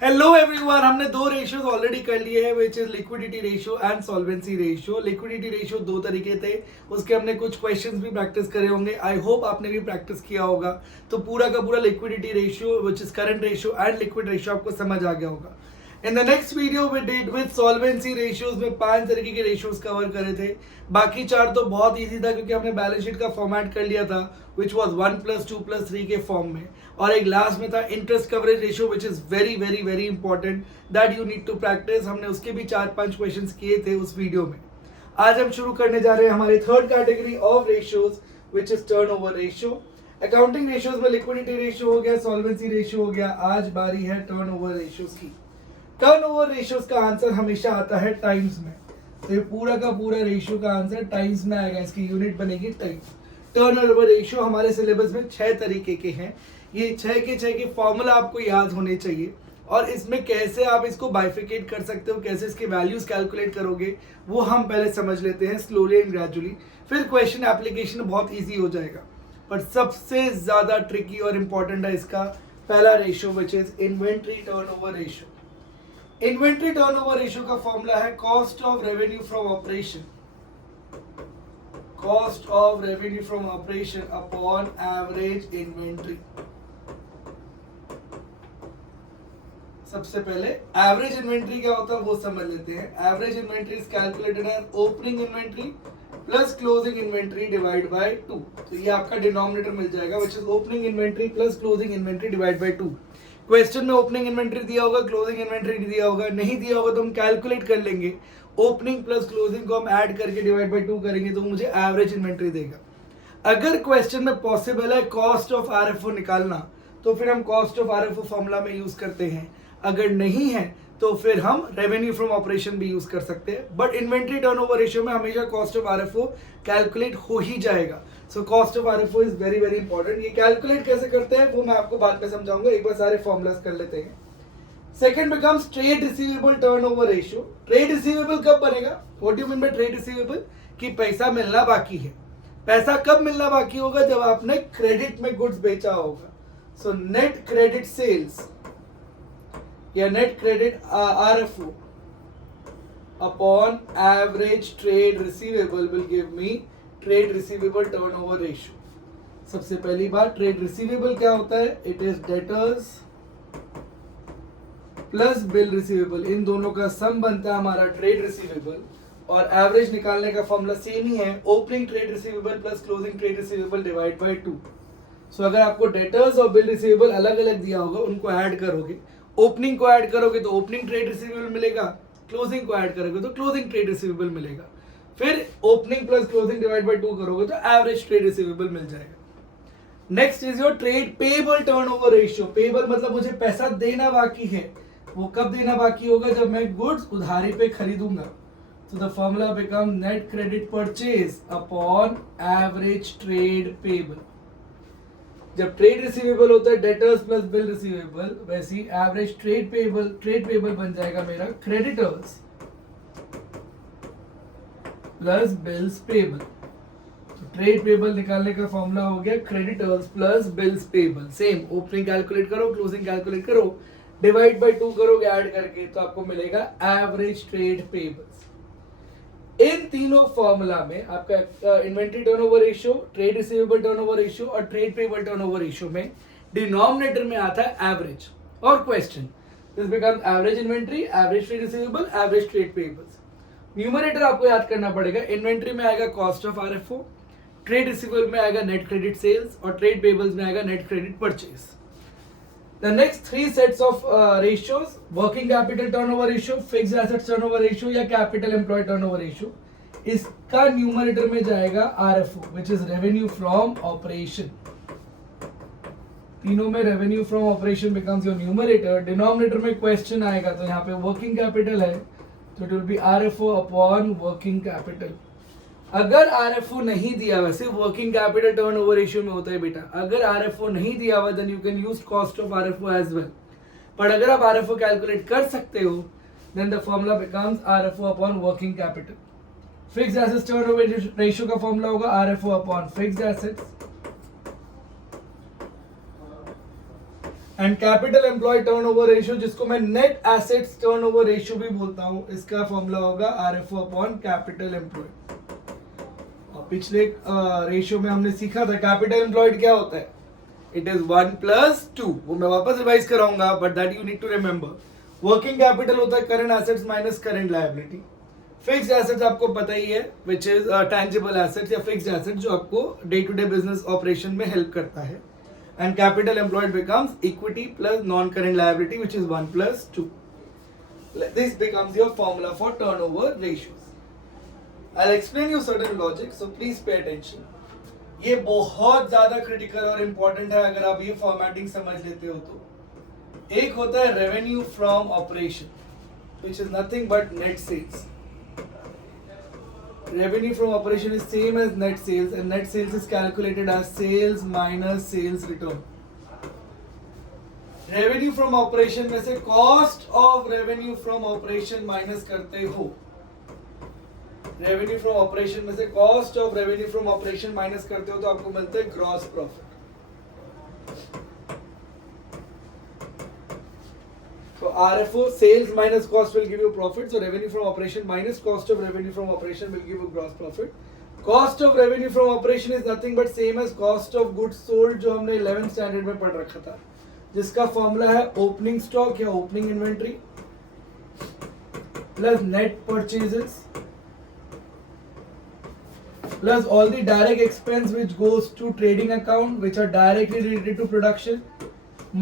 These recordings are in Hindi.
हेलो एवरीवन, हमने दो रेशियोज ऑलरेडी कर लिए हैं which is liquidity ratio and solvency ratio. Liquidity ratio दो तरीके थे, उसके हमने कुछ क्वेश्चंस भी प्रैक्टिस करे होंगे। आई होप आपने भी प्रैक्टिस किया होगा, तो पूरा का पूरा liquidity ratio which is current ratio and liquid ratio आपको समझ आ गया होगा। In the next video we did with solvency ratios में 5 तरीके के रेशियोज कवर करे थे। बाकी 4 तो बहुत इजी था क्योंकि हमने बैलेंस शीट का फॉर्मेट कर लिया था विच वॉज 1+2+3 के फॉर्म में। और एक लास्ट में था interest coverage ratio which is very very very important that you need to practise. हमने उसके भी 4-5 क्वेश्चंस किए थे उस वीडियो में। आज हम शुरू करने जा रहे हैं हमारी third category of ratios which is turnover ratio. Accounting ratios में लिक्विडिटी रेशियो हो गया, सॉल्वेंसी रेशियो हो गया, आज बारी है टर्नओवर रेशियोज की। टर्नओवर रेशियोज का आंसर हमेशा आता है टाइम्स में, तो ये पूरा का पूरा रेशियो का आंसर टाइम्स में आएगा, इसकी यूनिट बनेगी टाइम्स। टर्नओवर रेशियो हमारे सिलेबस में 6 तरीके के हैं। ये 6 के फॉर्मूला आपको याद होने चाहिए और इसमें कैसे आप इसको बाइफिकेट कर सकते हो, कैसे इसके वैल्यूज कैलकुलेट करोगे, वो हम पहले समझ लेते हैं स्लोली एंड ग्रेजुअली। फिर क्वेश्चन एप्लीकेशन बहुत ईजी हो जाएगा। पर सबसे ज्यादा ट्रिकी और इंपॉर्टेंट है इसका पहला ratio which is inventory turnover ratio. Inventory turnover ratio का फॉर्मूला है cost of revenue from operation, cost of revenue from operation upon average inventory. सबसे पहले एवरेज इन्वेंट्री क्या होता है वो समझ लेते हैं। Average inventory is calculated as opening inventory plus closing inventory divide by 2। तो ये आपका डिनोमिनेटर मिल जाएगा which is opening inventory plus closing inventory divide by 2। Question में ओपनिंग इन्वेंट्री दिया होगा, क्लोजिंग इन्वेंट्री दिया होगा, नहीं दिया होगा तो हम कैलकुलेट कर लेंगे। ओपनिंग प्लस क्लोजिंग को हम ऐड करके डिवाइड बाय 2 करेंगे तो मुझे एवरेज इन्वेंट्री देगा। अगर क्वेश्चन में पॉसिबल है कॉस्ट ऑफ आरएफओ निकालना तो फिर हम कॉस्ट ऑफ आरएफओ फॉर्मूला में यूज करते हैं। अगर नहीं है तो फिर हम रेवेन्यू फ्रॉम ऑपरेशन भी यूज कर सकते हैं। बट इन्वेंट्री टर्नओवर रेशियो में हमेशा कॉस्ट ऑफ आरएफओ कैलकुलेट हो ही जाएगा। So cost of RFO is very very important. ये कैलकुलेट कैसे करते हैं वो मैं आपको बाद में समझाऊंगा, एक बार सारे फॉर्मूलाज कर लेते हैं। Second becomes trade receivable turnover ratio. Trade receivable कब बनेगा? What do mean by trade receivable? कि पैसा मिलना बाकी है। पैसा कब मिलना बाकी होगा? जब आपने क्रेडिट में गुड्स बेचा होगा। सो नेट क्रेडिट सेल्स या net credit RFO upon average trade receivable will give me trade receivable turnover ratio. सबसे पहली बात, ट्रेड रिसीवेबल क्या होता है? It is debtors plus bill receivable, इन दोनों का सम बनता है हमारा ट्रेड रिसीवेबल। और एवरेज निकालने का फॉर्मूला सेम ही है, opening trade receivable plus closing trade receivable divide by 2। सो अगर आपको डेटर्स और बिल रिसीवेबल अलग अलग दिया होगा उनको ऐड करोगे, ओपनिंग को ऐड करोगे तो ओपनिंग ट्रेड रिसीवेबल मिलेगा, क्लोजिंग को ऐड करोगे तो क्लोजिंग ट्रेड रिसीवेबल मिलेगा। फिर opening plus closing divide by 2 करोगे तो एवरेज ट्रेड रिसीवेबल मिल जाएगा। Next is your trade payable turnover ratio. Payable मतलब मुझे पैसा देना बाकी है। वो कब देना बाकी होगा? जब मैं गुड्स उधारी पे खरीदूंगा। तो the formula become net credit purchase upon average trade payable. जब ट्रेड रिसीवेबल होता है डेटर्स प्लस बिल रिसीवेबल, वैसे ही एवरेज ट्रेड पेएबल बन जाएगा मेरा क्रेडिटर्स प्लस बिल्स पेएबल। तो ट्रेड पेएबल निकालने का फॉर्मूला हो गया creditors plus bills payable. Same opening calculate करो, क्लोजिंग कैलकुलेट करो, डिवाइड बाय 2 करोगे ऐड करके तो आपको मिलेगा एवरेज ट्रेड पेएबल्स। इन तीनों फॉर्मूला में आपका inventory turnover ratio, trade receivable turnover ratio और ट्रेड पेएबल टर्नओवर रेशियो में डिनोमिनेटर में आता है एवरेज। और question this becomes average inventory, average trade receivable, average trade payables. Numerator आपको याद करना पड़ेगा। इन्वेंट्री में आएगा cost of RFO, trade receivable में आएगा नेट क्रेडिट सेल्स और ट्रेड पेएबल्स में आएगा net credit purchase. The next 3 sets of ratios, working capital turnover ratio, fixed assets turnover ratio या capital employed turnover ratio, इसका न्यूमरेटर में जाएगा RFO which is revenue from operation। तीनों में revenue from operation becomes your numerator। Denominator में क्वेश्चन आएगा तो यहाँ पे working capital है तो it will be RFO upon working capital। अगर आरएफओ नहीं दिया हुआ, सिर्फ वर्किंग कैपिटल टर्नओवर रेशियो में होता है बेटा, अगर आरएफओ नहीं दिया हुआ then you can use cost of RFO as well. पर अगर आप आरएफओ कैलकुलेट कर सकते हो then the formula becomes RFO upon working capital. Fixed assets turnover ratio का फॉर्मूला होगा RFO upon fixed assets and capital employ turnover ratio, जिसको मैं नेट एसेट्स टर्नओवर रेशियो भी बोलता हूं, इसका फॉर्मूला होगा आरएफओ अपॉन कैपिटल एम्प्लॉयड। और पिछले रेशियो में हमने सीखा था कैपिटल एम्प्लॉयड क्या होता है, इट इज 1+2। वो मैं वापस रिवाइज कराऊंगा, but that you need to remember. Working capital होता है current assets minus current liability. Fixed assets आपको पता ही है, विच इज टैंजिबल एसेट्स या फिक्स्ड एसेट्स जो आपको day to day business operation में हेल्प करता है। And capital employed becomes equity plus non current liability which is 1+2। This becomes your formula for turnover ratios. I will explain you certain logic, so please pay attention. ये बहुत ज्यादा क्रिटिकल और इंपॉर्टेंट है अगर आप ये फॉर्मेटिंग समझ लेते हो तो। एक होता है revenue from operation which is nothing but net sales. Revenue from operation is same as net sales, and net sales is calculated as sales minus sales return. Revenue from operation में से cost of revenue from operation minus करते हो। Revenue from operation में से cost of revenue from operation minus करते हो तो आपको मिलता है gross profit। So RFO, sales minus cost will give you profit. So revenue from operation minus cost of revenue from operation will give you gross profit. Cost of revenue from operation is nothing but same as cost of goods sold जो हमने 11th स्टैंडर्ड में पढ़ रखा था, जिसका फॉर्मूला है ओपनिंग स्टॉक या opening inventory plus net purchases plus all the direct expense which goes to trading account which are directly related to production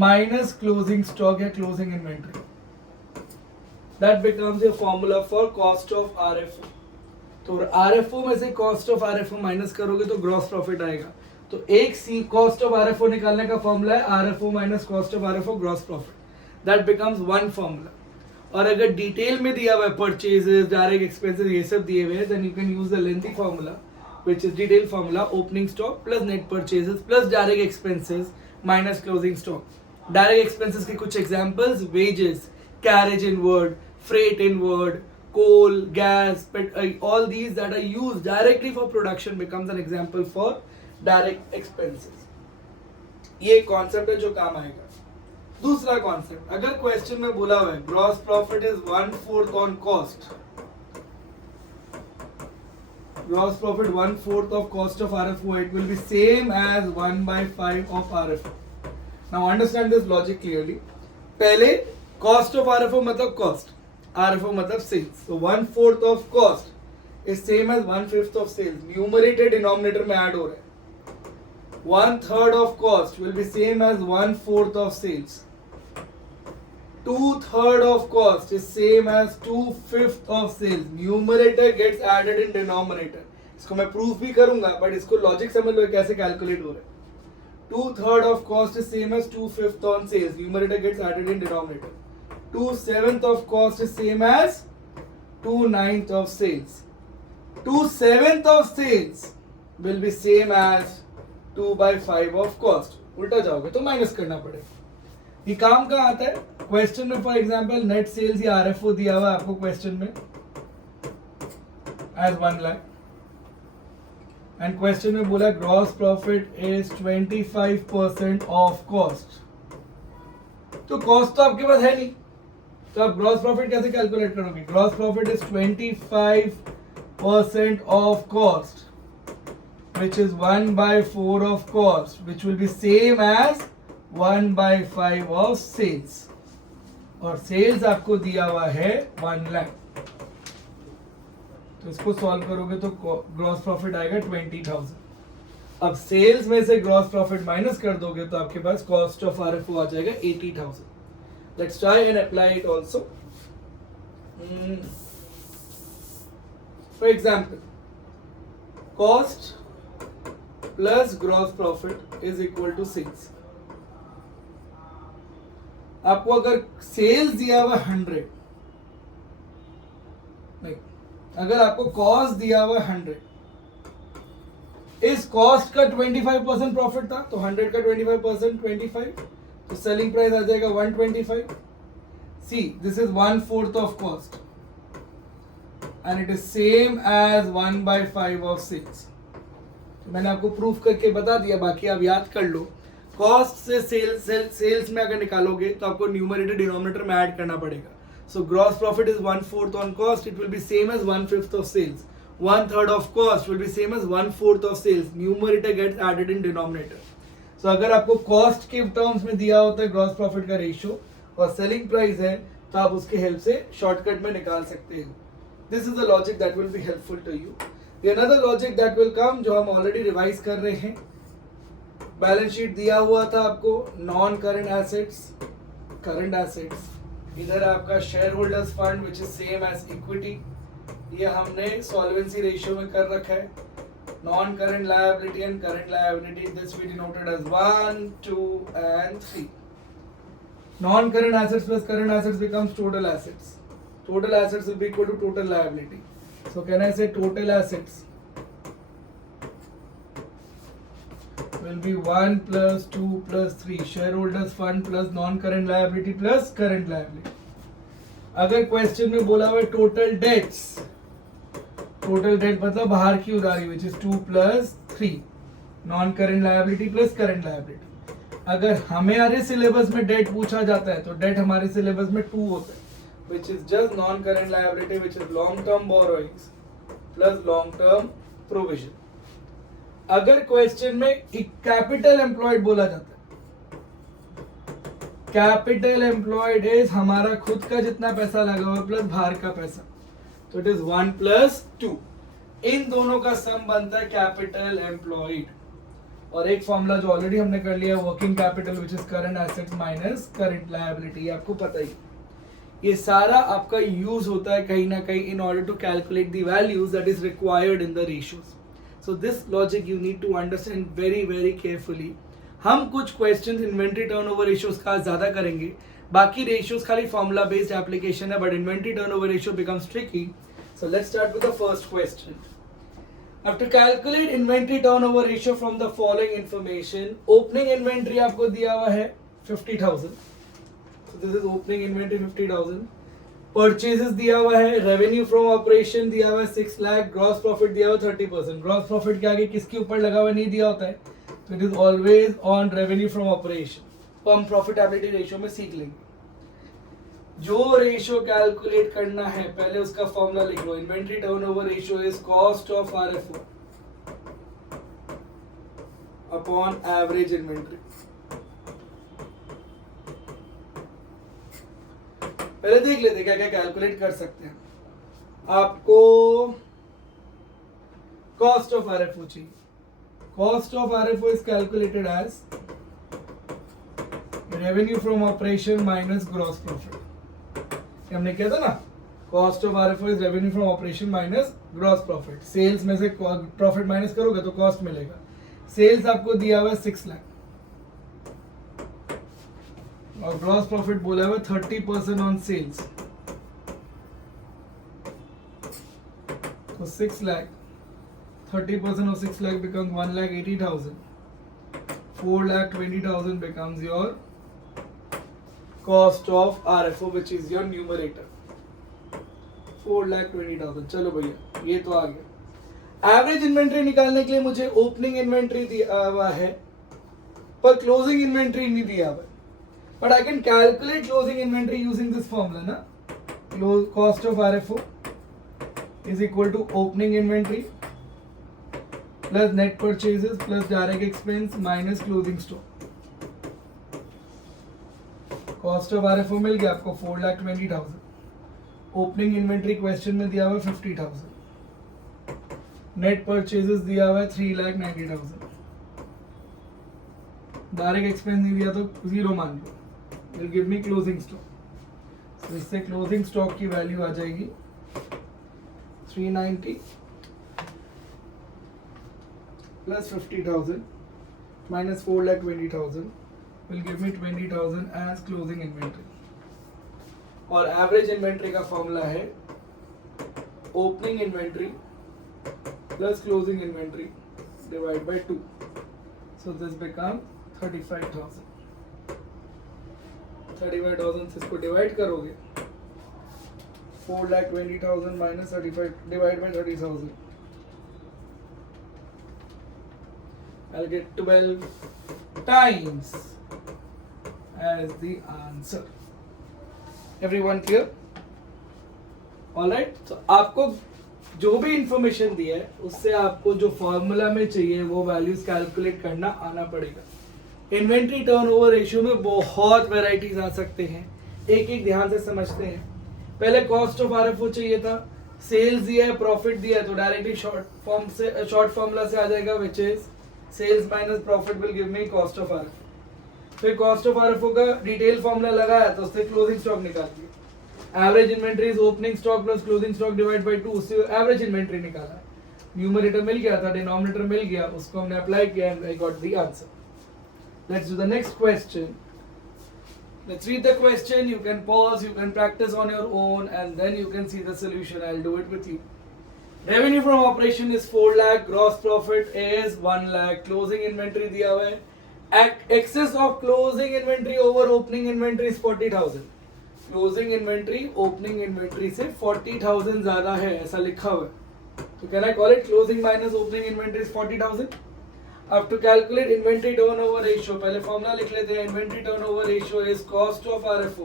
minus closing stock या closing inventory. That becomes your formula for cost of RFO. तो RFO में से cost of RFO माइनस करोगे तो gross profit आएगा। तो एक सी cost of RFO निकालने का फॉर्मूला है RFO minus cost of RFO gross profit. That becomes one formula. और अगर डिटेल में दिया हुआ है परचेजेस, डायरेक्ट एक्सपेंसेस, ये सब दिए हुए हैं, then you can use the lengthy formula which is detailed formula opening stock plus net purchases plus direct expenses minus closing stock. Direct expenses के कुछ examples, wages, carriage inward, freight inward, coal, gas, all these that are used directly for production becomes an example for direct expenses. ये कॉन्सेप्ट है जो काम आएगा। दूसरा कॉन्सेप्ट, अगर क्वेश्चन में बोला हुआ है gross profit is 1/4 on cost, gross profit 1/4 of cost of RFO, it will be same as 1/5 of RFO. Now understand this logic clearly. पहले cost of RFO मतलब cost, RFO मतलब sales. So 1/4 of cost is same as 1/5 of sales. Numerator denominator में add हो रहा है। 1/3 of cost will be same as 1/4 of sales. 2/3 of cost is same as 2/5 of sales. Numerator gets added in denominator. इसको मैं प्रूफ भी करूंगा, बट इसको लॉजिक समझ लो कैसे कैलकुलेट हो रहा है। 2/3 of cost is same as 2/5 on sales. Numerator gets added in denominator. 2/7 of cost is same as 2/9 of sales. 2/7 of sales will be same as 2/5 of cost. उल्टा जाओगे तो माइनस करना पड़ेगा। ये काम कहाँ आता है? क्वेश्चन में फॉर एग्जाम्पल नेट सेल्स या आरएफओ दिया हुआ है आपको क्वेश्चन में एज 1 लाख, एंड क्वेश्चन में बोला gross profit is 25% of cost. तो कॉस्ट तो आपके पास है नहीं, तो आप ग्रॉस प्रॉफिट कैसे कैलकुलेट करोगे? Gross profit is 25% of cost which is 1/4 of cost, which will be same as 1/5 of sales. और सेल्स आपको दिया हुआ है 1 लाख, तो इसको सॉल्व करोगे तो ग्रॉस प्रॉफिट आएगा 20,000। अब सेल्स में से ग्रॉस प्रॉफिट माइनस कर दोगे तो आपके पास कॉस्ट ऑफ आरएफओ आ जाएगा 80,000। Let's try and apply it also. For example, cost plus gross profit is equal to sales. आपको अगर सेल्स दिया हुआ 100, नहीं, अगर आपको कॉस्ट दिया हुआ 100, इस कॉस्ट का 25% प्रॉफिट था, तो 100 का 25% 25, तो सेलिंग प्राइस आ जाएगा 125। See, this is 1/4 of cost and it is same as 1/5 of sales. तो मैंने आपको प्रूफ करके बता दिया, बाकी आप याद कर लो। कॉस्ट से सेल्स में अगर निकालोगे तो आपको न्यूमरेटर डिनोमिनेटर में ऐड करना पड़ेगा. So gross profit is 1/4 on cost, it will be same as 1/5 of sales. 1/3 of cost will be same as 1/4 of sales. Numerator gets added in denominator. So अगर आपको कॉस्ट के टर्म्स में दिया होता है ग्रॉस प्रॉफिट का रेशियो और सेलिंग प्राइस है तो आप उसके हेल्प से शॉर्टकट में निकाल सकते हो. This is the logic that will be helpful to you. Another logic that will come जो हम ऑलरेडी रिवाइज कर रहे हैं. बैलेंस शीट दिया हुआ था आपको, non current assets, current assets, इधर आपका share holders fund which is same as equity, ये हमने सॉल्वेंसी रेशियो में कर रखा है. Non current liability and current liability, this we denoted as 1, 2 and 3. Non current assets plus current assets becomes total assets. Total assets will be equal to total liability. So can I say total assets will be 1 plus 2 plus 3 shareholders fund plus non-current liability plus current liability. अगर क्वेश्चन में बोला हुआ टोटल डेट्स, टोटल डेट मतलब बाहर की उधारी which is 2 plus 3 non current liability plus current liability. अगर हमारे सिलेबस में डेट पूछा जाता है तो डेट हमारे सिलेबस में 2 होता है which is just non-current liability which is long-term borrowings plus long-term provision. अगर क्वेश्चन में कैपिटल एम्प्लॉयड बोला जाता है, कैपिटल एम्प्लॉयड इज हमारा खुद का जितना पैसा लगा हुआ प्लस बाहर का पैसा, तो इट इज 1 plus 2. इन दोनों का सम बनता है कैपिटल एम्प्लॉयड. और एक फॉर्मूला जो ऑलरेडी हमने कर लिया working capital which is current assets minus current liability, आपको पता ही. ये सारा आपका यूज होता है कहीं ना कहीं in order to calculate the values that is required in the ratios. So this logic you need to understand very very carefully. हम कुछ क्वेश्चंस इन्वेंट्री टर्नओवर रेशियोज का ज्यादा करेंगे, बाकी रेशियोज खाली फॉर्मूला बेस्ड एप्लीकेशन है, but inventory turnover ratio becomes tricky. So let's start with the first question. Now to calculate inventory turnover ratio from the following information, opening inventory आपको दिया हुआ है 50,000. So this is opening inventory 50,000. Purchases दिया हुआ है, revenue from operation दिया हुआ है 6 लाख, gross profit दिया हुआ है 30%. gross profit के आगे किसके ऊपर लगा हुआ नहीं दिया होता है, so it is always on revenue from operation. तो हम profitability ratio में सीख लेंगे. जो रेशियो कैलकुलेट करना है पहले उसका फॉर्मूला लिख लो. Inventory turnover ratio is cost of RFO upon average inventory. पहले देख लेते क्या क्या कैलकुलेट कर सकते हैं. आपको कॉस्ट ऑफ आरएफओ चाहिए. Cost of RFO is calculated as revenue from operation minus gross profit. हमने किया था ना, cost of RFO is revenue from operation minus gross profit. Sales में से प्रॉफिट माइनस करोगे तो कॉस्ट मिलेगा. सेल्स आपको दिया हुआ है 6 लाख और ग्रॉस प्रॉफिट बोला हुआ 30% ऑन सेल्स, तो 6 lakh 30% of 6 lakh becomes 1,80,000. 4,20,000 becomes your cost of RFO which is your numerator. 4,20,000. चलो भैया ये तो आ गया. एवरेज इन्वेंट्री निकालने के लिए मुझे ओपनिंग इन्वेंट्री दिया हुआ है पर क्लोजिंग इन्वेंट्री नहीं दिया हुआ है. But I can calculate closing inventory using this formula ना. Cost of RFO is equal to opening inventory plus net purchases plus direct expense minus closing stock. Cost of RFO मिल गया आपको 4,20,000. ओपनिंग इन्वेंट्री क्वेश्चन में दिया हुआ 50,000. नेट परचेजेस दिया हुआ है 3,90,000. डायरेक्ट एक्सपेंस नहीं दिया तो 0 मान लो. Will give me closing stock. तो इससे क्लोजिंग स्टॉक की वैल्यू आ जाएगी 390 plus 50,000 minus 4,20,000 will give me 20,000 as closing inventory. और एवरेज इन्वेंट्री का फॉर्मूला है opening inventory plus closing inventory divide by 2. So this become 35,000. 35,000 से इसको डिवाइड करोगे 4,20,000 minus 35 divided by 30,000. I'll get 12 times as the answer. Everyone clear? Alright, so आपको जो भी इंफॉर्मेशन दिया है उससे आपको जो फॉर्मूला में चाहिए वो वैल्यूज कैलकुलेट करना आना पड़ेगा। इन्वेंट्री टर्नओवर रेशियो में बहुत वैरायटीज आ सकते हैं, एक एक ध्यान से समझते हैं। पहले कॉस्ट ऑफ आरएफओ चाहिए था, सेल्स दिया है, प्रॉफिट दिया है, तो डायरेक्टली शॉर्ट फॉर्मूला से आ जाएगा which is sales minus profit will give me cost of RFO. फिर कॉस्ट ऑफ आरएफओ का डिटेल फॉर्मूला लगाया तो उससे क्लोजिंग स्टॉक निकाल दिया। Average inventory is opening stock plus closing stock divide by 2, उससे एवरेज इन्वेंट्री निकाला। न्यूमरेटर मिल गया था, डिनोमिनेटर मिल गया, उसको हमने अप्लाई किया and I got the answer. Let's do the next question. Let's read the question. You can pause, you can practice on your own, and then you can see the solution. I'll do it with you. Revenue from operation is 4 lakh, gross profit is 1 lakh, closing inventory दिया हुआ है, excess of closing inventory over opening inventory is 40,000. Closing inventory opening inventory से 40,000 ज़्यादा है, ऐसा लिखा हुआ है। तो can I call it closing minus opening inventory is 40,000? अब to calculate inventory turnover ratio पहले फॉर्मूला लिख लेते हैं। Inventory turnover ratio is cost of RFO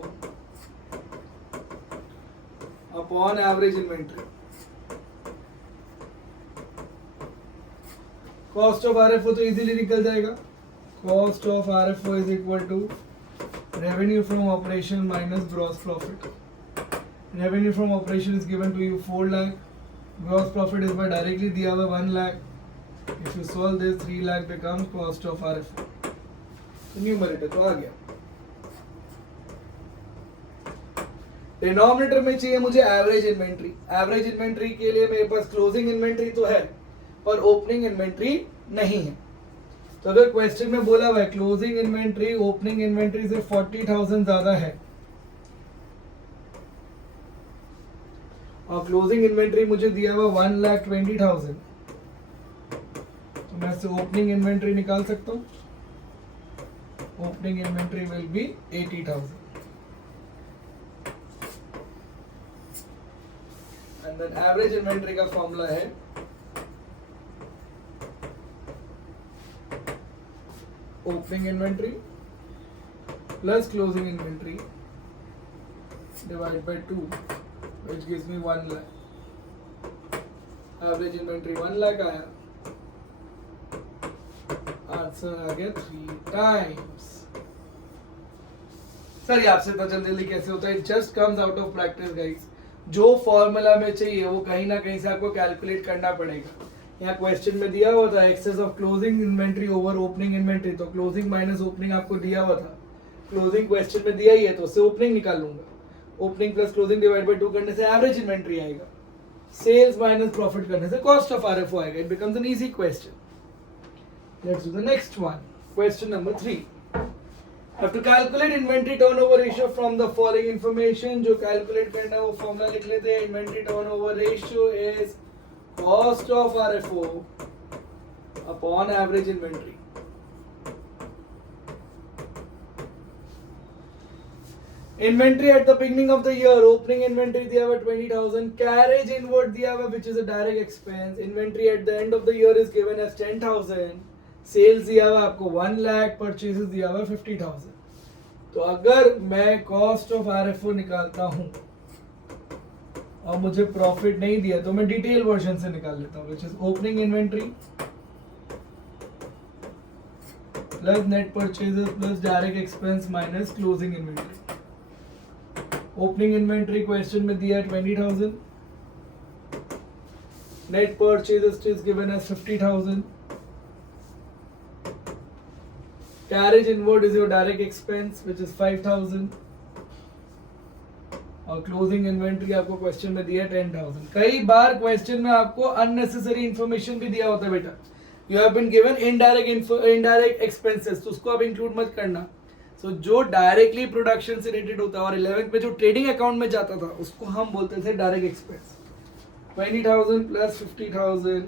upon average inventory. Cost of RFO तो इजीली निकल जाएगा, cost of RFO is equal to revenue from operation minus gross profit. Revenue from operation is given to you 4 lakh, gross profit इस बार डायरेक्टली दिया हुआ 1 lakh. If you solve this, 3 lakh becomes cost of RFO. Numerator तो आ गया। डिनोमिनेटर में चाहिए मुझे एवरेज इन्वेंट्री। एवरेज इन्वेंट्री के लिए मेरे पास क्लोजिंग इन्वेंट्री तो है पर ओपनिंग इन्वेंट्री नहीं है। तो अगर क्वेश्चन में बोला हुआ है क्लोजिंग इन्वेंट्री ओपनिंग इन्वेंट्री से 40,000 ज्यादा है और क्लोजिंग इन्वेंट्री मुझे दिया हुआ 1,20,000, मैं से ओपनिंग इन्वेंट्री निकाल सकता हूँ। Opening inventory will be 80,000 and then average inventory का फॉर्मूला है opening inventory plus closing inventory divide by 2 which gives me 1 lakh. Average inventory 1 lakh आया, आंसर आ गया 3 टाइम्स। सर आपसे पता जल्दी कैसे होता है? Just comes out of practice guys. जो फॉर्मूला में चाहिए वो कहीं ना कहीं से आपको कैलकुलेट करना पड़ेगा। यहाँ क्वेश्चन में दिया हुआ था excess of closing inventory over opening inventory, तो क्लोजिंग माइनस ओपनिंग आपको दिया हुआ था। क्लोजिंग क्वेश्चन में दिया ही है तो उससे ओपनिंग निकाल लूंगा। Opening plus closing divide by 2 करने से एवरेज इन्वेंट्री आएगा, सेल्स माइनस प्रॉफिट करने से कॉस्ट ऑफ आरएफओ आएगा। It becomes an easy question. Let's do the next one. Question number 3. Have to calculate inventory turnover ratio from the following information. जो calculate करना है वो formula लिख लेते हैं। Inventory turnover ratio is cost of RFO upon average inventory. Inventory at the beginning of the year, opening inventory दिया हुआ 20,000, carriage inward दिया हुआ which is a direct expense. Inventory at the end of the year is given as 10,000. Sales दिया हुआ आपको 1 लाख, परचेजेस दिया हुआ 50,000। तो अगर मैं कॉस्ट ऑफ आरएफओ निकालता हूं और मुझे प्रॉफिट नहीं दिया तो मैं डिटेल वर्जन से निकाल लेता हूं which is opening inventory plus net purchases plus direct expense minus closing inventory. Opening inventory question में दिया 20,000, net purchases is given as 50,000, carriage inward is your direct expense which is 5,000 और closing inventory आपको क्वेश्चन में दिया 10,000। कई बार क्वेश्चन में आपको unnecessary information भी दिया होता है बेटा। You have been given indirect expenses, तो उसको आप इंक्लूड मत करना। So जो डायरेक्टली प्रोडक्शन से रिलेटेड होता है और 11th में जो ट्रेडिंग अकाउंट में जाता था उसको हम बोलते थे direct expense. 20,000 plus 50,000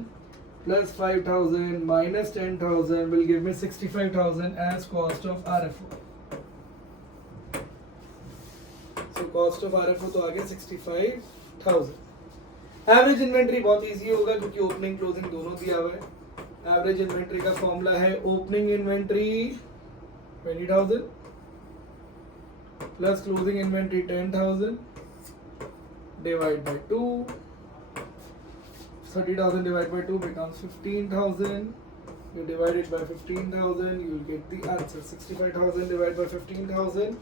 plus 5,000 minus 10,000 will give me 65,000 as cost of RFO. So cost of RFO तो आ गया 65,000। एवरेज इन्वेंट्री बहुत इजी होगा क्योंकि ओपनिंग क्लोजिंग दोनों दिया हुआ है। एवरेज इन्वेंट्री का फॉर्मूला है opening inventory 20,000 plus closing inventory 10,000 divide by 2. 30,000 divided by 2 becomes 15,000. You divide it by 15,000, you will get the answer. 65,000 divided by 15,000,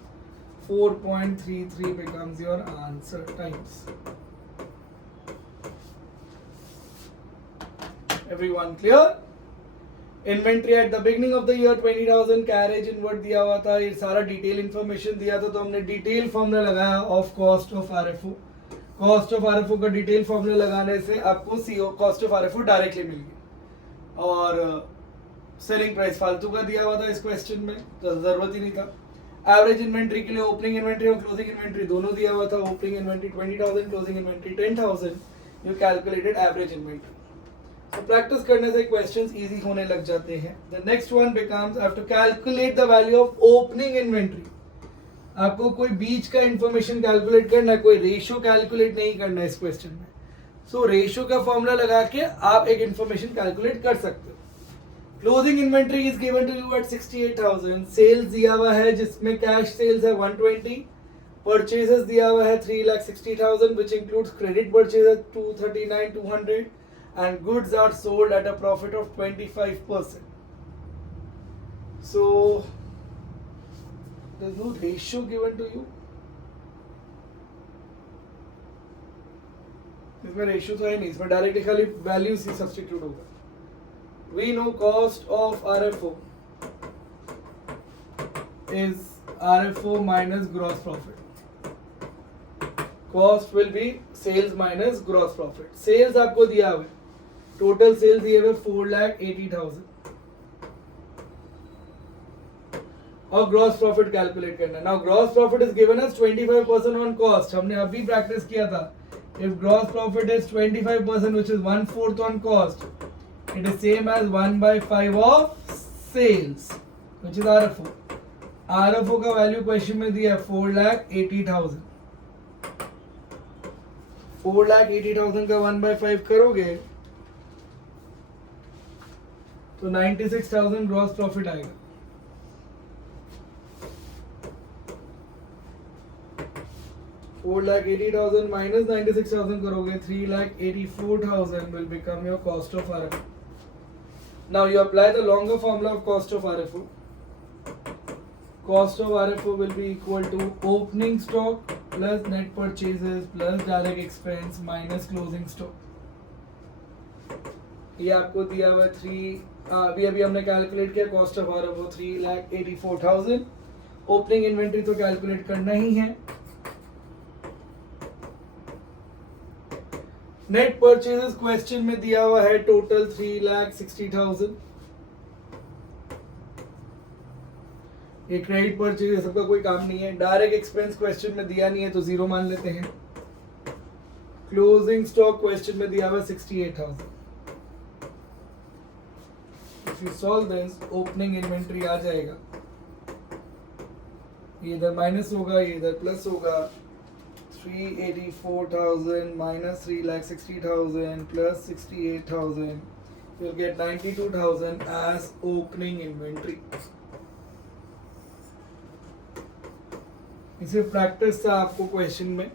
4.33 becomes your answer times. Everyone clear? Inventory at the beginning of the year 20,000 carriage inward दिया हुआ था, ये सारा डिटेल इंफॉर्मेशन दिया था, तो हमने डिटेल फॉर्मूला लगाया of cost of RFO. Cost of RFO का डिटेल फॉर्मूला लगाने से आपको CO cost of RFO directly मिल गई. और सेलिंग प्राइस फालतू का दिया हुआ था इस क्वेश्चन में, तो जरूरत ही नहीं था. एवरेज इन्वेंट्री के लिए ओपनिंग इन्वेंट्री और क्लोजिंग इन्वेंट्री दोनों दिया हुआ था. Opening inventory 20,000, closing inventory 10,000. You calculated average inventory. तो प्रैक्टिस करने से क्वेश्चंस इजी होने लग जाते हैं. The next one becomes I have to calculate the value of opening inventory. आपको कोई बीच का इंफॉर्मेशन कैलकुलेट करना है, कोई रेशियो कैलकुलेट नहीं करना है इस क्वेश्चन में. सो रेशियो का फॉर्मूला लगा के आप एक इंफॉर्मेशन कैलकुलेट कर सकते हो. Closing inventory is given to you at 68,000. Sales दिया हुआ है जिसमें कैश सेल्स है 120. परचेजेस दिया हुआ है 3,60,000 which includes credit purchases 239,200 and goods are sold at a profit of 25%. So there's no ratio given to you. इसमें रेशियो तो है नहीं, इसमें डायरेक्टली खाली वैल्यू से सब्स्टिट्यूट होगा. We know cost of RFO is RFO minus gross profit. Cost will be sales minus gross profit. Sales आपको दिया हुआ है, टोटल सेल्स दिए हुए 4,80,000 और ग्रॉस प्रॉफिट कैलकुलेट करना. Now gross profit is given as 25% on cost. हमने अभी प्रैक्टिस किया था. If gross profit is 25% which is 1/4 on cost, it is same as 1/5 of sales which is RFO. RFO का वैल्यू क्वेश्चन में दिया 4,80,000. 4,80,000 का 1/5 करोगे तो 96,000 ग्रॉस प्रॉफिट आएगा. $4,80,000 minus 96,000 करोगे 3,84,000 will become your cost of RFO. Now you apply the longer formula of cost of RFO. Cost of RFO will be equal to opening stock plus net purchases plus direct expense minus closing stock. ये आपको दिया हुआ 3 अभी हमने कैलकुलेट किया cost of RFO 3,84,000. Opening inventory तो कैलकुलेट करना ही है. नेट परचेजेस क्वेश्चन में दिया हुआ है टोटल 3,60,000. ये क्रेडिट परचेज सबका कोई काम नहीं है. डायरेक्ट एक्सपेंस क्वेश्चन में दिया नहीं है तो जीरो मान लेते हैं. क्लोजिंग स्टॉक क्वेश्चन में दिया हुआ 68,000. If you solve this opening inventory आ जाएगा. ये इधर माइनस होगा, ये इधर प्लस होगा. 384,000 minus 3,60,000 plus 68,000, you'll get 92,000 as opening inventory. इसे प्रैक्टिस था आपको क्वेश्चन में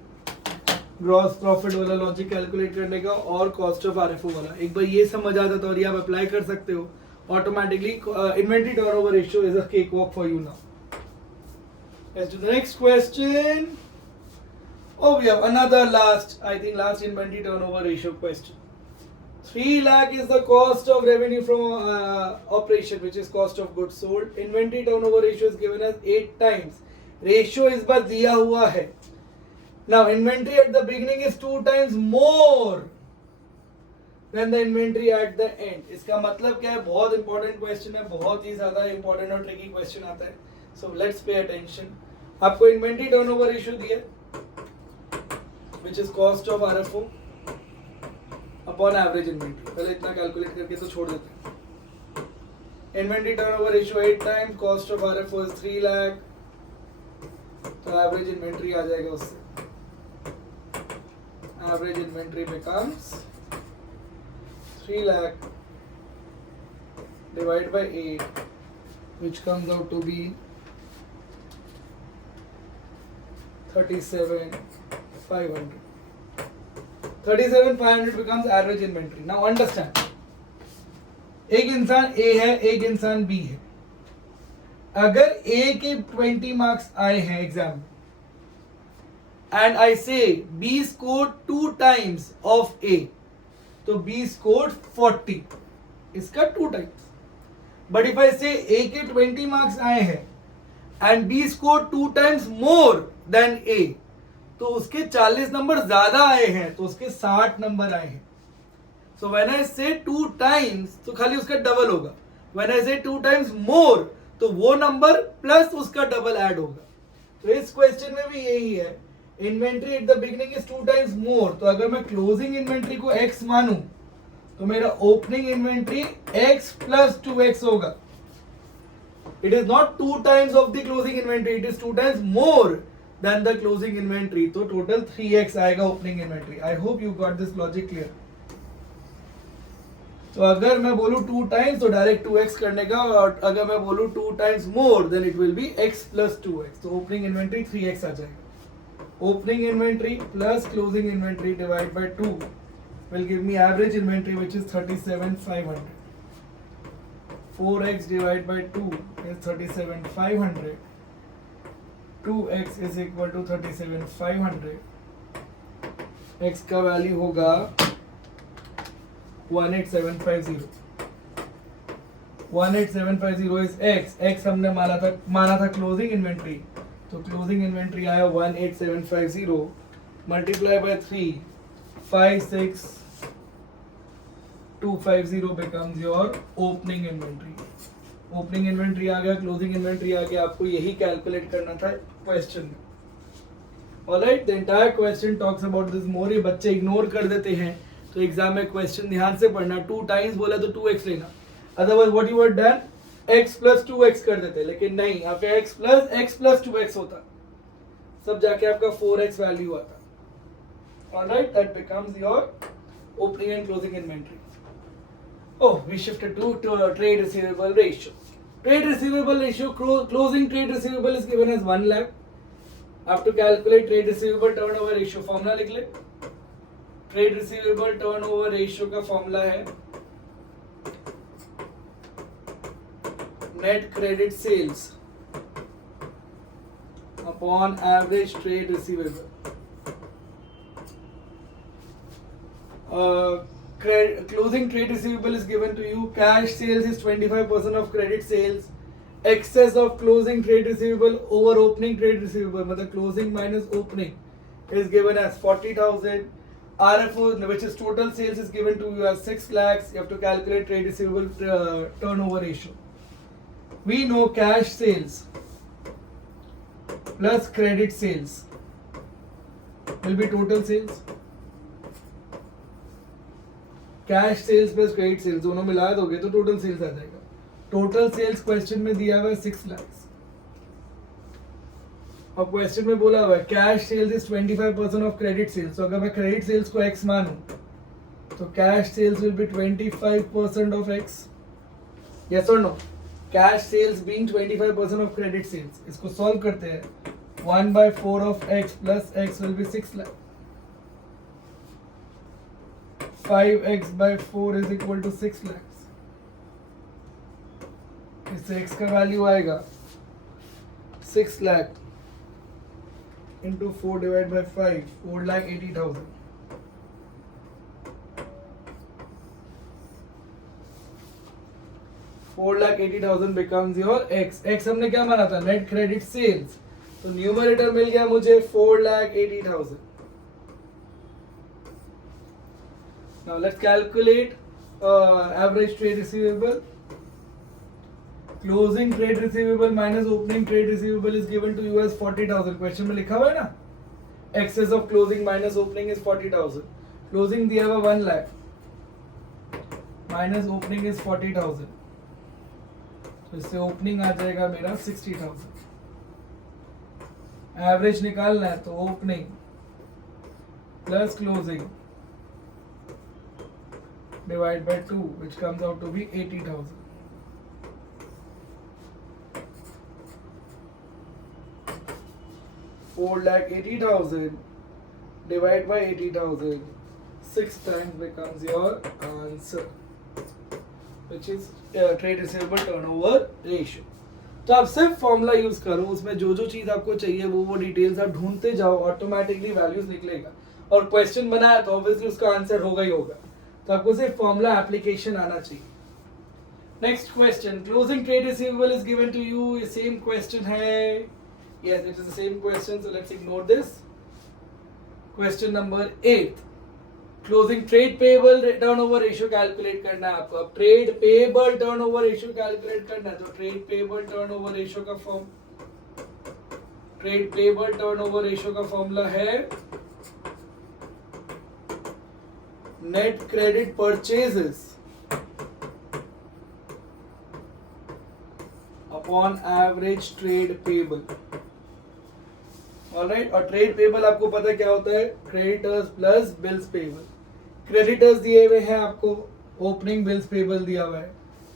ग्रॉस प्रॉफिट वाला लॉजिक कैलकुलेट करने का और कॉस्ट ऑफ आरएफओ वाला. एक बार ये समझ आता था और ये आप अप्लाई कर सकते हो automatically. Inventory turnover ratio is a cake walk for you now. Let's do the next question. Oh, we have another last inventory turnover ratio question. 3 lakh is the cost of revenue from operation, which is cost of goods sold. Inventory turnover ratio is given as 8 times. Ratio इस बार दिया हुआ है. Now inventory at the beginning is 2 times more than the inventory at the end. इसका मतलब क्या है? बहुत इंपॉर्टेंट क्वेश्चन है, बहुत ही ज्यादा इंपॉर्टेंट और ट्रिकी क्वेश्चन आता है. So let's pay attention. आपको इन्वेंटरी टर्नओवर रेशियो दिया which is cost of RFO upon average inventory. पहले इतना कैलकुलेट करके तो छोड़ देते हैं. Inventory turnover ratio 8 time, cost of RFO is 3 lakh, तो एवरेज इन्वेंटरी आ जाएगा उससे. Average inventory becomes 3 lakh divided by 8 which comes out to be 37,500. 37,500 becomes average inventory. Now understand. एक इंसान A है, एक इंसान B है. अगर A के 20 मार्क्स आए हैं एग्जाम में and I say B scored 2 times of A, तो B scored 40. इसका 2 times. But if I say A के 20 मार्क्स आए हैं and B scored 2 times more than A, तो उसके 40 नंबर ज्यादा आए हैं, तो उसके 60 नंबर आए हैं. So when I say 2 times, तो खाली उसका डबल होगा. When I say 2 times more, तो वो नंबर प्लस उसका डबल ऐड होगा. तो इस क्वेश्चन में भी यही है. Inventory at the beginning is 2 times more. तो अगर मैं क्लोजिंग इन्वेंट्री को x मानूं, तो मेरा opening inventory x plus 2x होगा. It is not 2 times of the closing inventory, it is 2 times more than the closing inventory. तो total 3x आएगा opening inventory. I hope you got this logic clear. तो अगर मैं बोलूं 2 times तो डायरेक्ट 2x करने का, और अगर मैं बोलूं 2 times more then it will be x plus 2x. तो opening inventory 3x आ जाएगा. Opening inventory plus closing inventory divided by 2 will give me average inventory which is 37,500. 4x divided by 2 is 37,500. 2x is equal to 37,500. x का वैल्यू होगा 18750. 18750 is x. x हमने माना था क्लोजिंग इन्वेंट्री, तो क्लोजिंग इन्वेंट्री आया 18750 multiply by 3, 56,250 becomes your opening inventory. Opening inventory आ गया, क्लोजिंग इन्वेंट्री आ गया. आपको यही कैलकुलेट करना था क्वेश्चन में. Alright, the entire question talks about this more. ये बच्चे इग्नोर कर देते हैं, तो एग्जाम में क्वेश्चन ध्यान से पढ़ना. 2 टाइम्स बोला तो 2x लेना, otherwise what you have done x plus 2x कर देते, लेकिन नहीं, आपका x प्लस 2x होता, सब जाके आपका 4x वैल्यू आता. Alright, that becomes your opening and closing inventory. Oh, we shifted to trade receivable ratio. Trade receivable ratio, closing trade receivable is given as 1 lakh. I have to calculate trade receivable turnover ratio. Formula लिख ले. Trade receivable turnover ratio का formula है net credit sales upon average trade receivable. Closing trade receivable is given to you. Cash sales is 25% of credit sales. Excess of closing trade receivable over opening trade receivable, मतलब closing minus opening, is given as 40,000. RFO, which is total sales, is given to you as 6 lakhs. You have to calculate trade receivable turnover ratio. We know cash sales plus credit sales will be total sales. Cash sales plus credit sales दोनों मिला दोगे तो टोटल सेल्स आ जाएगा. टोटल सेल्स क्वेश्चन में दिया हुआ है 6 लाख. और क्वेश्चन में बोला हुआ है cash sales is 25% of credit sales. तो अगर मैं क्रेडिट सेल्स को x मानूं, तो cash sales will be 25% of x. Yes और no? Cash sales being 25% of credit sales. इसको सॉल्व करते हैं. 1/4 of x plus x will be 6 lakh. 5x by 4 is equal to 6 lakhs. इससे x का वैल्यू आएगा 6 lakh into 4 divided by 5, 4,80,000. 4,80,000 becomes your x. x हमने क्या माना था? Net credit sales. तो न्यूमरेटर मिल गया मुझे 4,80,000. Now let's calculate average trade receivable. Closing trade receivable minus opening trade receivable is given to you as 40,000. Question में लिखा हुआ है ना? Excess of closing minus opening is 40,000. Closing दिया हुआ 1 lakh minus opening is 40,000. तो इससे opening आ जाएगा मेरा 60,000. Average निकालना है तो opening plus closing divided by 2, which comes out to be 80,000. 4,80,000 divide by 80,000, 6 times becomes your answer, which is trade receivable turnover ratio. तो आप सिर्फ फॉर्मूला यूज करो, उसमें जो जो चीज आपको चाहिए वो डिटेल्स आप ढूंढते जाओ, ऑटोमेटिकली वैल्यूज निकलेगा। और क्वेश्चन बनाया तो ऑब्वियसली उसका आंसर होगा ही होगा, तो आपको सिर्फ फॉर्मूला एप्लीकेशन आना चाहिए। Next question, closing trade receivable is given to you, ये सेम क्वेश्चन है, yes it is the same question, so let's ignore this. Question number 8, closing trade payable turnover ratio calculate करना है आपको। अब trade payable turnover ratio calculate करना है, तो ट्रेड पेबल टर्नओवर रेशियो का फॉर्मूला है net credit purchases upon average trade payable. Alright, और ट्रेड पेबल आपको पता है क्या होता है, creditors plus bills payable. Creditors दिए हुए हैं आपको, ओपनिंग बिल्स पेबल दिया हुआ है,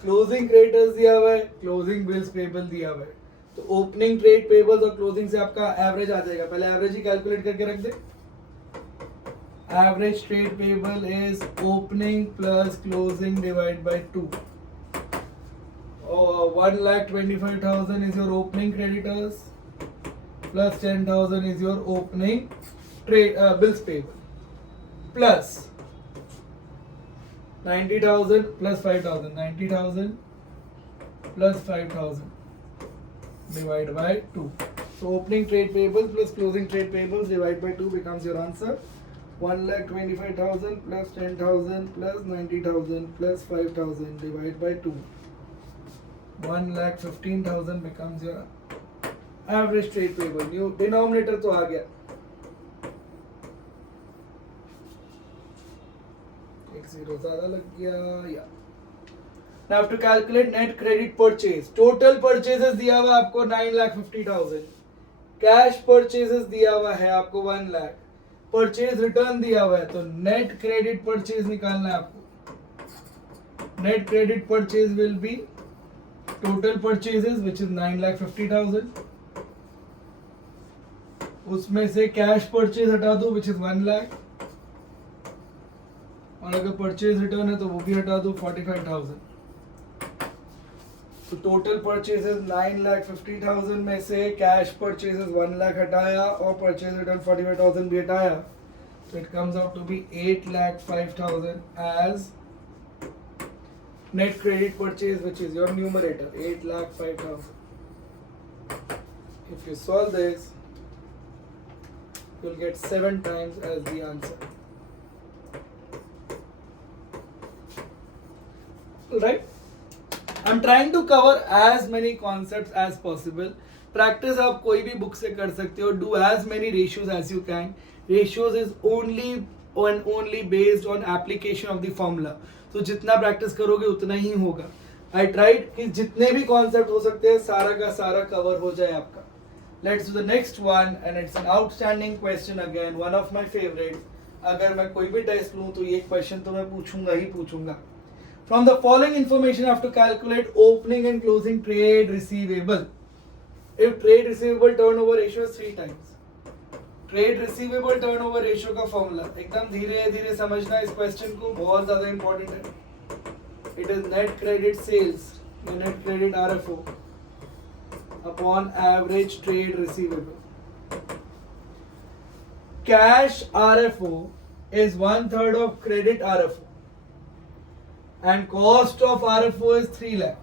क्लोजिंग क्रेडिटर्स दिया हुआ है, क्लोजिंग बिल्स पेबल दिया हुआ है। तो ओपनिंग ट्रेड पेबल्स और क्लोजिंग से आपका एवरेज आ जाएगा, पहले एवरेज ही कैलकुलेट करके रख दे। Average trade payable is opening plus closing divide by 2। 1,25,000 is your opening creditors plus 10,000 is your opening trade bills payable plus 90,000 plus 5,000, 90,000 plus 5,000 divided by 2. So opening trade payables plus closing trade payables divided by 2 becomes your answer. 1,25,000 plus 10,000 plus 90,000 plus 5,000 divided by 2. 1,15,000 becomes your average trade payable. New denominator तो आ गया, एक जीरो ज्यादा लग गया या। Now to calculate net credit purchase, total purchases दिया हुआ आपको 9,50,000, कैश परचेजेस दिया हुआ है आपको 1 लाख, परचेज रिटर्न दिया हुआ है, तो नेट क्रेडिट परचेज निकालना है आपको। Net credit purchase will be total purchases which is 9,50,000, उसमें से कैश परचेज हटा दो विच इज 1 लाख, और अगर परचेज रिटर्न है तो वो भी हटा दो 45,000। तो टोटल परचेजेस 9,50,000 में से कैश परचेजेस 1 लाख हटाया और परचेज रिटर्न 45,000 भी हटाया, तो it comes out to be 8,05,000 as net credit purchase, which is your numerator, 8,05,000. If you solve this, you'll get 7 times as the answer. Right? I'm trying to cover as many concepts as possible. Practice आप कोई भी बुक से कर सकते हो. Do as many ratios as you can. Ratios is only based on application of the formula. तो जितना प्रैक्टिस करोगे उतना ही होगा. आई ट्राइड कि जितने भी कॉन्सेप्ट हो सकते हैं सारा का सारा कवर हो जाए आपका. Let's do the next one and it's an outstanding question again, one of my favourites. अगर मैं कोई भी टेस्ट लूं तो ये क्वेश्चन तो मैं पूछूंगा ही पूछूंगा. From the following information I have to calculate opening and closing trade receivable. If trade receivable turnover ratio is 3 times. Trade receivable turnover ratio का फॉर्मूला एकदम धीरे धीरे समझना इस क्वेश्चन को, बहुत ज्यादा इंपॉर्टेंट है. It is net credit sales, net credit RFO upon average trade receivable. Cash RFO is 1/3 of credit RFO and cost of RFO is 3 lakh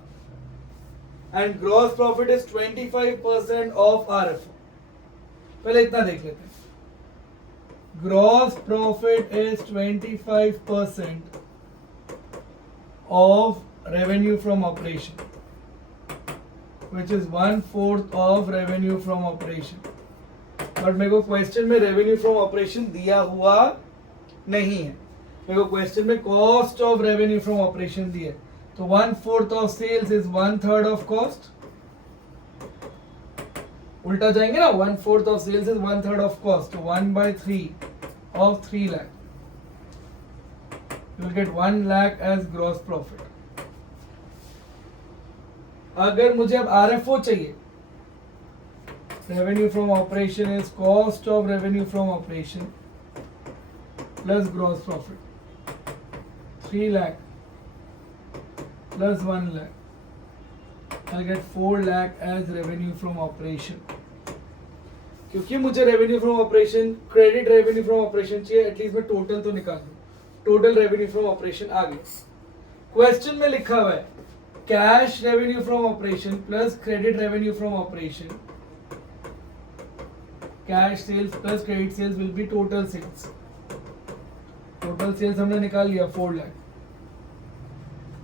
and gross profit is 25% of RFO. पहले इतना देख लेते हैं. Gross profit is 25% of revenue from operation, which is 1/4 of revenue from operation. But मेरे को क्वेश्चन में रेवेन्यू फ्रॉम ऑपरेशन दिया हुआ नहीं है. मेरे को क्वेश्चन में cost of revenue from operation दिया है. तो 1/4 of sales is 1/3 of cost. उल्टा जाएंगे ना, 1/4 of sales is 1/3 of cost. तो 1/3 of 3 lakh. You will get 1 lakh as gross profit. अगर मुझे अब आरएफओ चाहिए revenue from operation is cost of revenue from operation plus gross profit. 3 lakh plus 1 lakh. I'll get 4 lakh as revenue from operation. क्योंकि मुझे revenue from operation, credit revenue from operation चाहिए, एटलीस्ट मैं टोटल तो निकाल दूं. टोटल रेवेन्यू फ्रॉम ऑपरेशन आ गया. क्वेश्चन में लिखा हुआ है cash revenue from operation plus credit revenue from operation. Cash sales plus credit sales will be total sales. Total sales हमने निकाल लिया 4 लाख.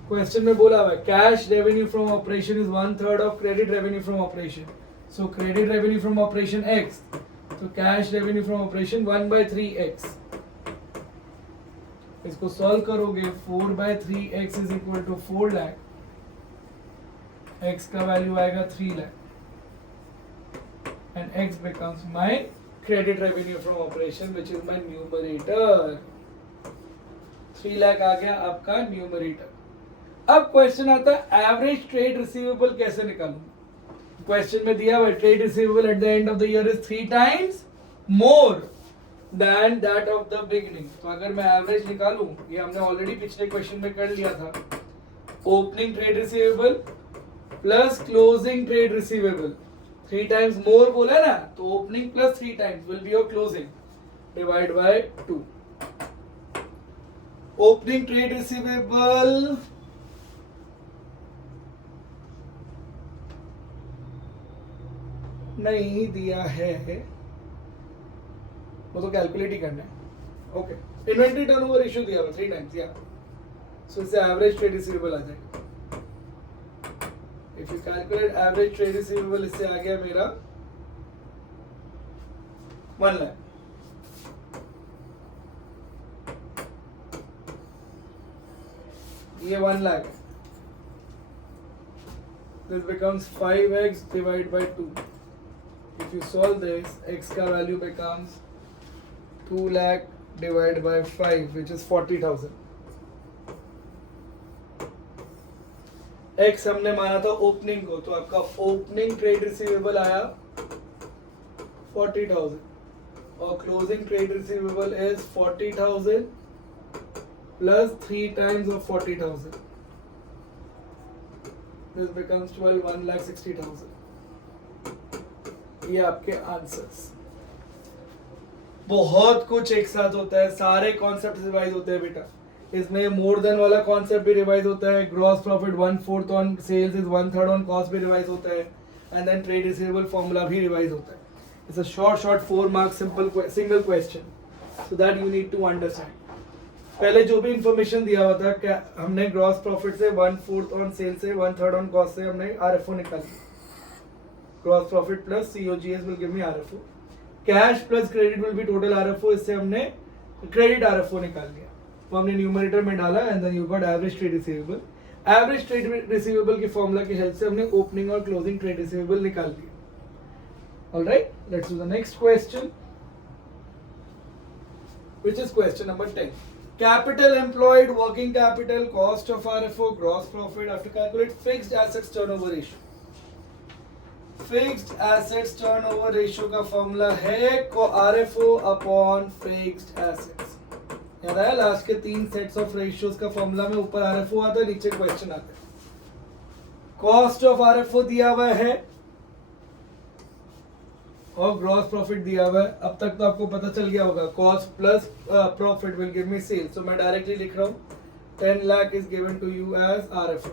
क्वेश्चन में बोला हुआ है cash revenue from operation is 1/3 of credit revenue from operation. So credit revenue from operation x, तो cash revenue from operation 1/3x. इसको सॉल्व करोगे 4/3x is equal to 4 lakh. x का वैल्यू आएगा 3 lakh and x becomes my credit revenue from operation which is my numerator. 3 lakh आ गया आपका न्यूमरेटर. अब क्वेश्चन आता है एवरेज ट्रेड रिसीवेबल कैसे निकालूं. क्वेश्चन में दिया हुआ trade receivable at the end of the year is 3 times more than that of the beginning. तो अगर मैं एवरेज निकालूं, ये हमने ऑलरेडी पिछले क्वेश्चन में कर लिया था, opening trade receivable plus closing trade receivable. 3 times more बोला ना, तो opening plus 3 times will be your closing divide by 2. Opening trade receivable नहीं दिया है, वो तो कैलकुलेट ही करना है. ओके, इन्वेंटरी टर्नओवर रेशियो दिया हुआ 3 times या, सो इससे एवरेज ट्रेड रिसीवेबल आ जाएगा. If you calculate average trade receivable, इससे आ गया मेरा 1 लाख. ये 1 lakh. This becomes 5x divided by 2. If you solve this, x का value becomes 2 lakh divided by 5, which is 40,000. x हमने माना था ओपनिंग को, तो आपका ओपनिंग ट्रेड रिसीवेबल आया 40,000 और closing trade receivable is 40,000 plus 3 times of 40,000. This becomes 1,60,000. ये आपके आंसर्स. बहुत कुछ एक साथ होता है, सारे कॉन्सेप्ट रिवाइज होते हैं बेटा. इसमें मोर देन वाला कॉन्सेप्ट भी रिवाइज होता है. Gross profit 1/4 on sales is 1/3 on cost भी रिवाइज होता है. And then trade receivable formula भी रिवाइज होता है. It's a short 4 marks single question, so that you need to understand. पहले जो भी इंफॉर्मेशन दिया हुआ था, क्या हमने ग्रॉस प्रॉफिट से 1/4 ऑन सेल से 1/3 ऑन कॉस्ट से हमने आरएफओ निकाली. Gross profit plus COGS will give me RFO. Cash plus credit will be total RFO. इससे हमने क्रेडिट आरएफओ निकाल लिया, तो हमने न्यूमरेटर में डाला and then you got average trade receivable. Average trade receivable की फॉर्मूला की हेल्प से हमने ओपनिंग और क्लोजिंग ट्रेड रिसीवेबल निकाल लिया. Alright, let's do the next question, which is question number 10. Capital employed, working capital, cost of RFO, gross profit. I have to calculate fixed assets turnover ratio. Fixed assets turnover ratio का फॉर्मूला है RFO अपॉन फिक्स्ड एसेट्स. याद आया लास्ट के 3 सेट्स ऑफ रेशियोज का फॉर्मूला में ऊपर RFO आता है, नीचे क्वेश्चन आता है. कॉस्ट ऑफ RFO दिया हुआ है और ग्रॉस प्रॉफिट दिया हुआ है. अब तक तो आपको पता चल गया होगा cost plus profit will give me sales. So मैं डायरेक्टली लिख रहा हूँ 10 lakh is given to you as RFO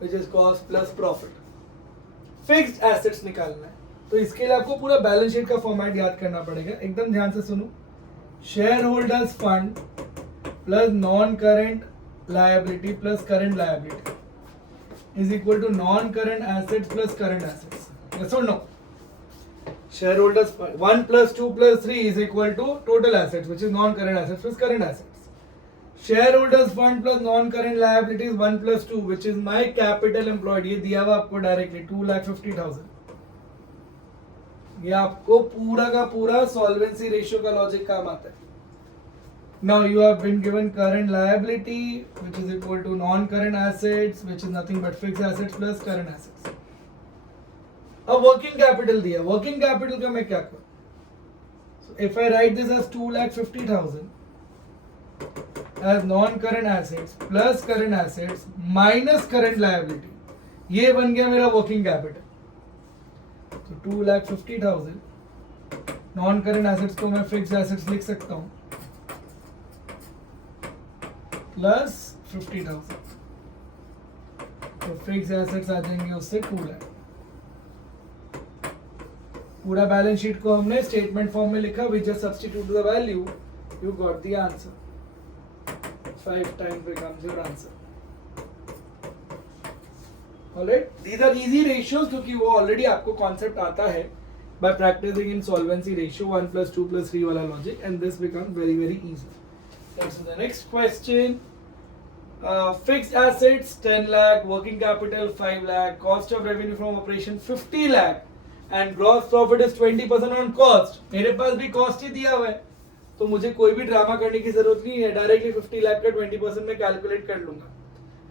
which is cost plus profit. Fixed assets निकालना है, तो इसके लिए आपको पूरा बैलेंस शीट का फॉर्मेट याद करना पड़ेगा. एकदम ध्यान से सुनो. Share holders fund plus non current liability plus current liability is equal to non current assets plus current assets. Yes और no? Shareholders 1 plus 2 plus 3 is equal to total assets, which is non-current assets plus current assets. Shareholders fund plus non-current liabilities 1 plus 2, which is my capital employed. ये दिया हुआ आपको डायरेक्टली 2,50,000. ये आपको पूरा का पूरा सॉल्वेंसी रेशियो का लॉजिक काम आता है. Now you have been given current liability, which is equal to non-current assets, which is nothing but fixed assets plus current assets. अब वर्किंग कैपिटल दिया, वर्किंग कैपिटल का मैं क्या करूं? If I write this as 2,50,000 as non-current assets plus current assets minus current liability, ये बन गया मेरा वर्किंग कैपिटल. तो 2,50,000 नॉन करेंट एसेट्स को मैं फिक्स एसेट्स लिख सकता हूं प्लस 50,000, तो फिक्स एसेट्स आ जाएंगे उससे 2 लाख. पूरा बैलेंस शीट को हमने स्टेटमेंट फॉर्म में लिखा, we just substitute the value, you got the answer. 5 times becomes your answer. Alright, these are easy ratios क्योंकि वो ऑलरेडी आपको कॉन्सेप्ट आता है by practicing in solvency ratio 1 plus 2 plus 3 वाला logic, and this becomes very very easy. Let's do the next question. Fixed assets 10 lakh, working capital 5 lakh, cost of revenue from operation 50 lakh, and gross profit is 20% on cost. मेरे पास भी cost ही दिया हुआ है, तो मुझे कोई भी ड्रामा करने की जरूरत नहीं है, डायरेक्टली 50 लाख का 20% में कैलकुलेट कर लूंगा.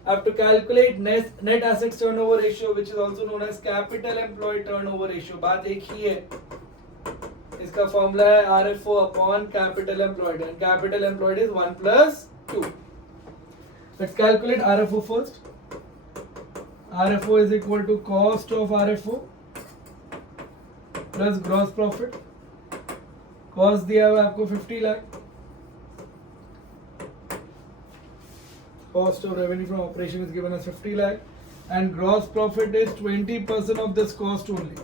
I have to calculate net assets turnover ratio, which is also known as capital employed turnover ratio. बात एक ही है, इसका फॉर्मूला है RFO upon capital employed, and capital employed is 1 plus 2. Let's calculate RFO first. RFO is equal to cost of RFO plus gross profit. Cost दिया हुआ आपको 50 lakh, cost of revenue from operation is given as 50 lakh, and gross profit is 20% of this cost only.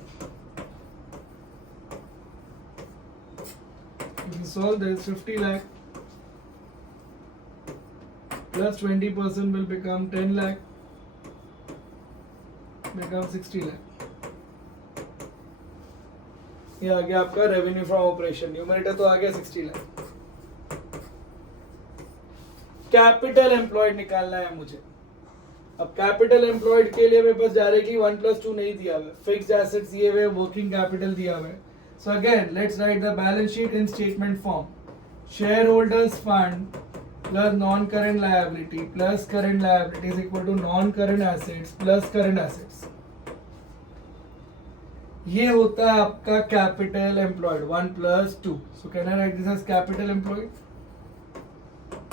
If you solve this, 50 lakh plus 20% will become 10 lakh, become 60 lakh. ये आ गया आपका रेवेन्यू फ्रॉम ऑपरेशन. न्यूमरेटर तो आ गया 60 लाख. कैपिटल एम्प्लॉयड निकालना है मुझे. अब कैपिटल एम्प्लॉयड के लिए मेरे पास डायरेक्टली 1 plus 2 नहीं दिया हुआ है, फिक्स्ड एसेट्स दिए हुए, वर्किंग कैपिटल दिया हुआ है. So again let's write the balance sheet in statement form. Share holders fund plus non current liability plus current liability is equal to non current assets plus current assets. ये होता है आपका capital employed 1 plus 2. So can I write this as capital employed,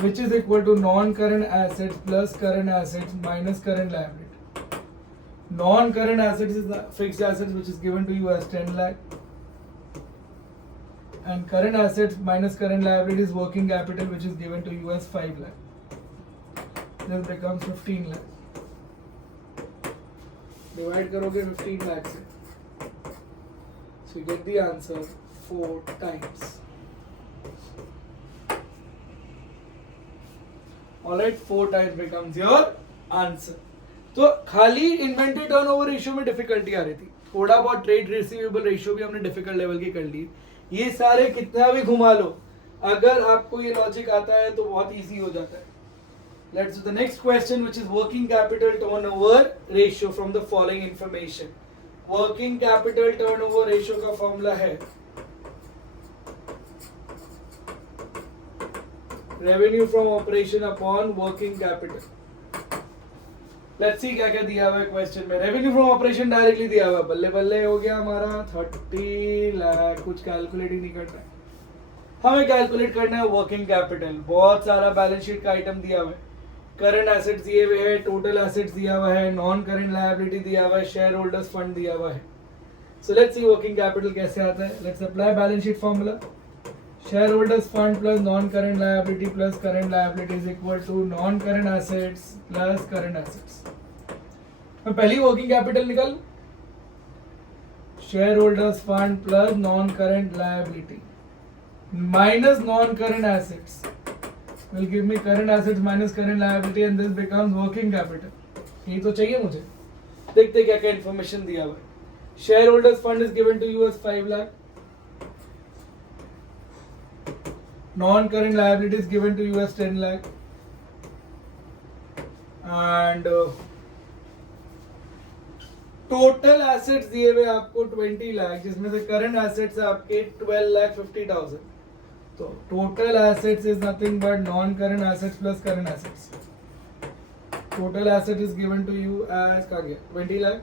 which is equal to non-current assets plus current assets minus current liability. Non-current assets is the fixed assets which is given to you as 10 lakh, and current assets minus current liability is working capital which is given to you as 5 lakh. This becomes 15 lakh. Divide करोगे 15 lakh से, so you get the answer 4 times. Alright, 4 times becomes your answer. तो खाली इन्वेंटरी टर्नओवर रेशियो में डिफिकल्टी आ रही थी, थोड़ा बहुत ट्रेड रिसीवेबल रेशियो भी हमने डिफिकल्ट लेवल की कर ली. ये सारे कितना भी घुमा लो, अगर आपको ये लॉजिक आता है तो बहुत इजी हो जाता है. Let's do the next question which is working capital turnover ratio from the following information. Working capital turnover ratio का फॉर्मूला है revenue from operation upon working capital. Let's see क्या क्या दिया हुआ है क्वेश्चन में. रेवेन्यू फ्रॉम ऑपरेशन डायरेक्टली दिया हुआ है, बल्ले बल्ले हो गया हमारा 30 लाख. कुछ कैलकुलेट ही नहीं करना है, हमें कैलकुलेट करना है वर्किंग कैपिटल. बहुत सारा बैलेंस शीट का आइटम दिया हुआ है, करंट एसेट्स दिए हुए हैं, टोटल एसेट्स दिया हुआ है, नॉन करंट लायबिलिटी दिया हुआ है, शेयर होल्डर्स फंड दिया हुआ है. So let's see working capital कैसे आता है. Let's apply balance sheet formula. Shareholders fund plus non-current liability plus current liability is equal to non-current assets plus current assets. मैं पहली वर्किंग कैपिटल निकाल. Shareholders fund plus non-current liability minus non-current assets will give me current assets minus current liability and this becomes working capital. यही तो चाहिए मुझे. देखते क्या क्या इन्फॉर्मेशन दिया हुआ है. Shareholders fund is given to you as 5 lakh. Non-current liability is given to you as 10 lakh, and total assets दिए हुए आपको 20 लाख, जिसमें से current assets है आपके 12,50,000. तो total assets is nothing but non-current assets plus current assets. Total asset is given to you as कहाँ गया 20 lakh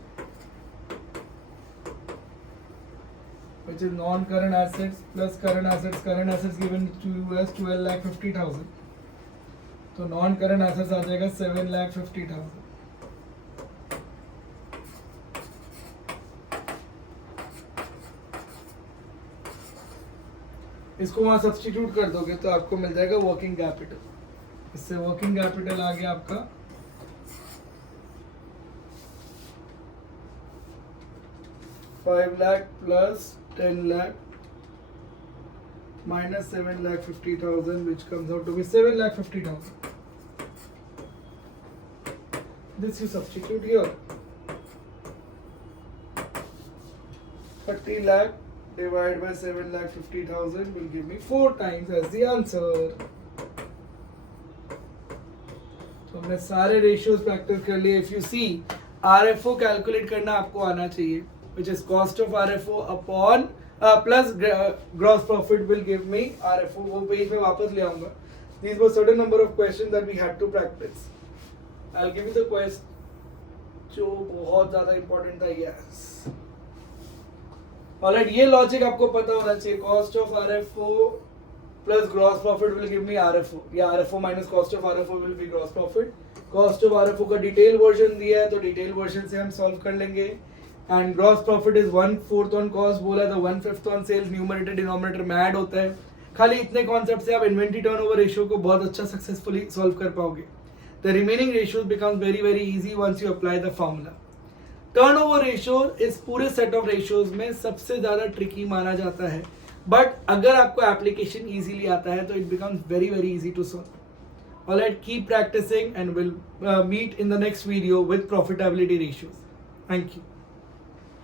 which is non-current assets plus current assets. Current assets given to you as 12,50,000. तो non-current assets आ जाएगा 7,50,000. इसको वहाँ सब्स्टिट्यूट कर दोगे तो आपको मिल जाएगा वर्किंग कैपिटल. इससे वर्किंग कैपिटल आ गया आपका 5 lakh plus 10 lakh minus 7,50,000, which comes out to be 7,50,000. This you substitute here. 30 lakh divided by 7,50,000 will give me 4 times as the answer. तो हमने सारे ratios practice कर लिए. If you see, RFO calculate करना आपको आना चाहिए, which is cost of RFO upon plus gross profit will give me RFO. वो पेज में वापस ले आऊँगा. These were certain number of questions that we had to practice. I'll give you the question जो बहुत ज़्यादा important था. Yes. ऑलराइट, ये लॉजिक आपको पता होना चाहिए. Cost of RFO plus gross profit will give me RFO, या RFO minus cost of RFO will be gross profit. Cost of RFO का डिटेल वर्जन दिया है तो डिटेल वर्जन से हम सॉल्व कर लेंगे. And gross profit is 1/4 on cost बोला था, 1/5 ऑन सेल्स. न्यूमरेटर डिनोमिनेटर में ऐड होता है. खाली इतने कॉन्सेप्ट से आप इन्वेंटरी टर्नओवर रेशियो को बहुत अच्छा सक्सेसफुली सॉल्व कर पाओगे. The remaining ratios becomes very very easy once you apply the formula. Turnover ratio इस पूरे सेट ऑफ रेशियोज में सबसे ज़्यादा ट्रिकी माना जाता है, बट अगर आपको एप्लीकेशन इजीली आता है तो it becomes very very easy to solve. Alright, keep practicing and will meet in the next video with profitability ratios. Thank you.